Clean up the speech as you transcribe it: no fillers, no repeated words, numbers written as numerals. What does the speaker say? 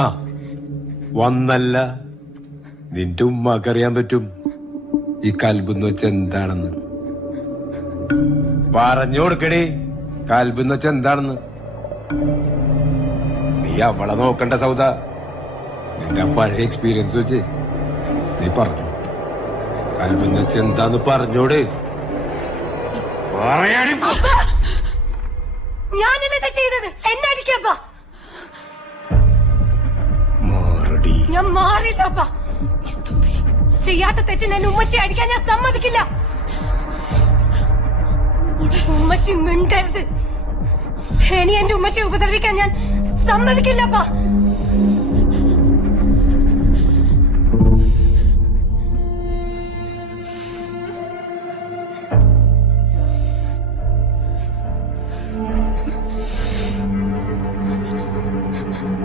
ആ വന്നല്ല, നിന്റെ ഉമ്മക്കറിയാൻ പറ്റും ഈ കൽബെന്ന് വെച്ച എന്താണെന്ന്. പറഞ്ഞു കൊടുക്കടേ, കൽബെന്ന് വെച്ച എന്താണെന്ന്. നീ അവളെ നോക്കണ്ട സൗദ, നിന്റെ പഴയ എക്സ്പീരിയൻസ് വെച്ച് നീ പറഞ്ഞു. കൽബെന്ന് വെച്ച എന്താന്ന് പറഞ്ഞോട്. ഞാനല്ലേ ചെയ്തത്, എന്നെ അടിക്കപ്പാ. ഞാൻ മാറില്ലപ്പാ. ചെയ്യാത്ത തെറ്റിന് എന്നെ ഉമ്മച്ചി അടിക്കാൻ ഞാൻ സമ്മതിക്കില്ല. ഉമ്മച്ചി മിണ്ടരുത്. ഇനി എന്റെ ഉമ്മച്ചി ഉപദ്രവിക്കാൻ ഞാൻ സമ്മതിക്കില്ലപ്പാ.